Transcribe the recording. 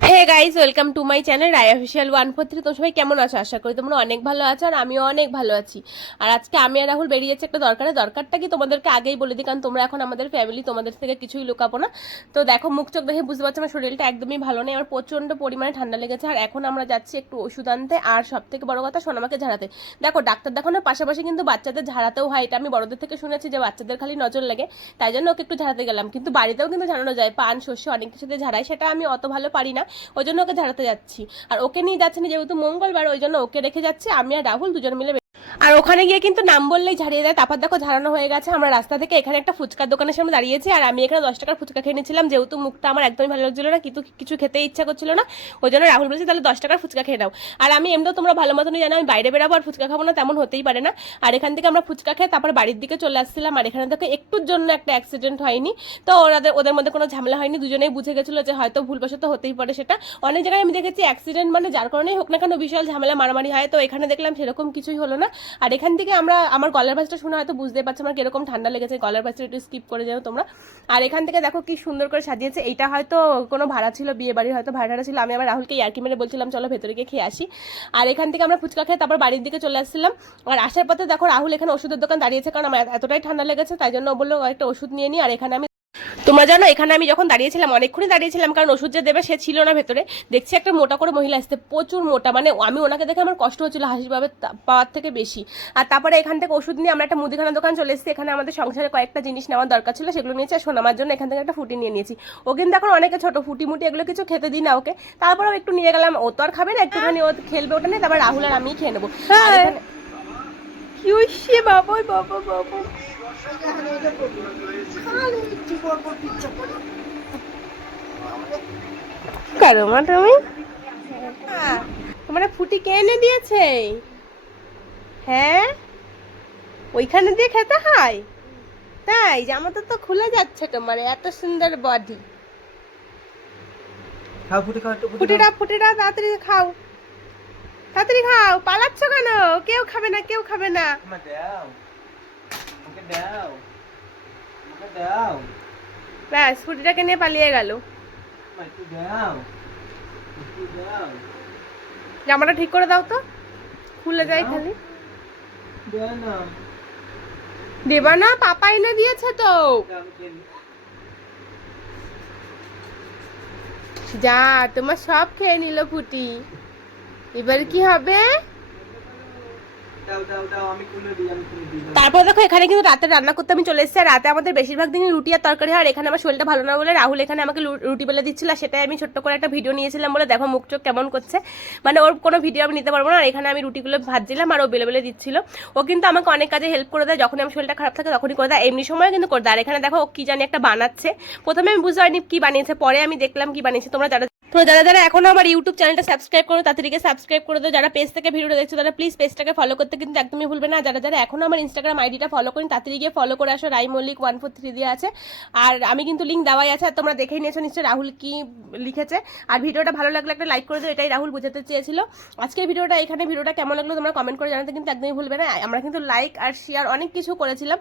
Hey guys, welcome to my channel Roy official 143। তোমরা সবাই কেমন আছো? আশা করি তোমরা অনেক ভালো আছো, আর আমিও অনেক ভালো আছি। আর আজকে আমি আর রাহুল বেরিয়ে যাচ্ছি একটা দরকারটা কি তোমাদেরকে আগেই বলে দিই, কারণ তোমরা এখন আমাদের ফ্যামিলি, তোমাদের থেকে কিছুই লুকাবো না। তো দেখো, মুখ চোখ দেখে বুঝতে পারছো আমার শরীরটা একদমই ভালো নেই, আমার প্রচন্ড পরিমাণে ঠান্ডা লেগেছে। আর এখন আমরা যাচ্ছি একটু ওষুধ আনতে, আর সব থেকে বড় কথা সোনামাকে ঝাড়াতে। দেখো, ডাক্তার দেখানোর পাশাপাশি কিন্তু বাচ্চাদের ঝাড়াতেও হয়, এটা আমি বড়দের থেকে শুনেছি যে বাচ্চাদের খালি নজর লাগে, তাই জন্য ওকে একটু ঝাড়াতে গেলাম। কিন্তু বাড়িতেও কিন্তু ঝাড়ানো যায়, পান শস্য অনেক কিছুতে ঝাড়াই, সেটা আমি অত ভালো পারি না, ওই জন্য ওকে ঝাড়াতে যাচ্ছি। আর ওকে নিয়ে যাচ্ছে না, যেহেতু মঙ্গলবার, ওই জন্য ওকে রেখে যাচ্ছি। আমি আর রাহুল দুজন মিলে আর ওখানে গিয়ে কিন্তু নাম বললেই ঝাড়িয়ে দেয়। তারপর দেখো ঝাড়ানো হয়ে গেছে, আমরা রাস্তা থেকে এখানে একটা ফুচকার দোকানের সামনে দাঁড়িয়েছি, আর আমি এখানে 10 টাকার ফুচকা খেয়ে নিয়েছিলাম, যেহেতু মুখটা আমার একদমই ভালো লাগছিল না, কিন্তু কিছু খেতে ইচ্ছা করছিল না, ওই জন্য রাহুল বলেছে তাহলে 10 টাকার ফুচকা খেয়ে নাও। আর আমি এমনিও তোমরা ভালো মতনই জানো আমি বাইরে বেরাবো আর ফুচকা খাবো না, তেমন হতেই পারে না। আর এখান থেকে আমরা ফুচকা খেয়ে তারপর বাড়ির দিকে চলে আসছিলাম। আর এখানে দেখো একটুর জন্য একটা অ্যাক্সিডেন্ট হয়নি, তো ওদের মধ্যে কোনো ঝামেলা হয়নি, দুজনেই বুঝে গেছিলো যে হয়তো ভুলবশত হতেই পারে। সেটা অনেক জায়গায় আমি দেখেছি অ্যাক্সিডেন্ট মানে যার কারণেই হোক না কেন বিশাল ঝামেলা মারামারি হয়, তো এখানে দেখলাম সেরকম কিছুই হলো না। আর এখান থেকে আমার গলার ভাঁজটা শুনে হয়তো বুঝতে পারছো আমার কিরকম ঠান্ডা লেগেছে, গলার ভাঁজটা একটু স্কিপ করে যাও তোমরা। আর এখান থেকে দেখো কি সুন্দর করে সাজিয়েছে, এইটা হয়তো কোনো ভাড়া ছিল, বিয়ে বাড়ির হয়তো ভাড়াটা ছিল। আমি আবার রাহুলকে ইয়ার্কি মেরে বলছিলাম চলো ভেতরে গিয়ে খেয়ে আসি। আর এখান থেকে আমরা ফুচকা খেয়ে তারপর বাড়ির দিকে চলে আসছিলাম। আর আসার পথে দেখো রাহুল এখানে ওষুধের দোকান দাঁড়িয়েছে, কারণ আমার এতটাই ঠান্ডা লেগেছে, তাই জন্য বললো একটা ওষুধ নিয়ে নিই। আর এখানে আমি তোমরা জানো এখানে আমি যখন দাঁড়িয়েছিলাম অনেকক্ষণই দাঁড়িয়েছিলাম, কারণ ওষুধ যে দেবে সে ছিল না ভেতরে। দেখছি একটা মোটা করে মহিলা আসতে, প্রচুর মোটা, মানে আমি ওনাকে দেখে আমার কষ্ট হচ্ছিল হাসি পাওয়ার থেকে বেশি। আর তারপরে এখান থেকে ওষুধ নিয়ে আমরা একটা মুদিখানা দোকান চলে এসেছি, এখানে আমাদের সংসারে কয়েকটা জিনিস নেওয়ার দরকার ছিল, সেগুলো নিয়েছি। আর সোনামার জন্য এখান থেকে একটা ফুটি নিয়ে নিয়েছি। ও কিন্তু এখন অনেকে ছোট, ফুটি মুটি এগুলো কিছু খেতে দিই না ওকে, তারপরেও একটু নিয়ে গেলাম। ও তো আর খাবে না, একটুখানি ও খেলবে ওটা নিয়ে, তারপর রাহুল আর আমি খেয়ে নেবো। আর এখানে কি হইছে বাবা বাবা বাবা, কারো মা তুমি তোমার ফুটি কে এনে দিয়েছে? হ্যাঁ, ওইখানে দিয়ে খেতে হয়? তাই জামাটা তো খুলে যাচ্ছে তোমার, এত সুন্দর বডি। খাও ফুটি খাও, একটু ফুটিটা তাড়াতাড়ি খাও, তাড়াতাড়ি খাও, পালাচ্ছ কেন? কেউ খাবে না, কেউ খাবে না। দাও, ওকে দাও, ওকে দাও, ব্যাস, ফুটিটাকে নিয়ে পালিয়ে গেল। একটু দাও, একটু দাও, জামাটা ঠিক করে দাও তো, খুলে যায় খালি। দাও না, দেবা না, পাপা এনে দিয়েছে তো। আমি খেয়ে নিই। যা, তোমার সব খেয়ে নিল ফুটি, এবার কি হবে? দাও দাও দাও, আমি খুলে দিই, আমি খুলে দিই। তারপর দেখো এখানে কিন্তু রাতে রান্না করতে আমি চলে এসেছি। আর রাতে আমাদের বেশিরভাগ দিনই রুটি আর তরকারি হয়। আর এখানে আমার শরীরটা ভালো না বলে রাহুল এখানে আমাকে রুটি বেলে দিচ্ছিল, সেটাই আমি ছোট্ট করে একটা ভিডিও নিয়েছিলাম বলে দেখো মুখ চোখ কেমন করছে, মানে ওর কোনো ভিডিও আমি নিতে পারবো না। আর এখানে আমি রুটিগুলো ভাজছিলাম আর ও বেলে বেলে দিচ্ছিল। ও কিন্তু আমাকে অনেক কাজে হেল্প করে দেয়, যখন আমার শরীরটা খারাপ থাকে তখনই করে দেয়, এমনি সময় কিন্তু করে দেয়। আর এখানে দেখো ও কি জানি একটা বানাচ্ছে, প্রথমে আমি বুঝতে পারিনি কি বানিয়েছে, পরে আমি দেখলাম কি বানিয়েছে। যারা এখনো আমার ইউটিউব চ্যানেলটা সাবস্ক্রাইব করো তাড়াতাড়ি সাবস্ক্রাইব করে দাও। যারা পেজ থেকে ভিডিওটা দেখছো তারা প্লিজ পেজটাকে ফলো করতে কিন্তু একদমই ভুলবে না। যারা এখনো আমার ইনস্টাগ্রাম আইডিটা ফলো করেন তাড়াতাড়ি গিয়ে ফলো করে আসো, রাই মল্লিক 143 দিয়ে আছে। আর আমি কিন্তু লিঙ্ক দেওয়াই আছে, আর তোমরা দেখেই নিয়েছো নিশ্চয়ই রাহুল কি লিখেছে। আর ভিডিওটা ভালো লাগলে একটা লাইক করে দিও, এটাই রাহুল বোঝাতে চেয়েছিল। আজকের ভিডিওটা এখানে, ভিডিওটা কেমন লাগলো তোমরা কমেন্ট করে জানাতে কিন্তু একদমই ভুলবে না। আমরা কিন্তু লাইক আর শেয়ার অনেক কিছু করেছিলাম।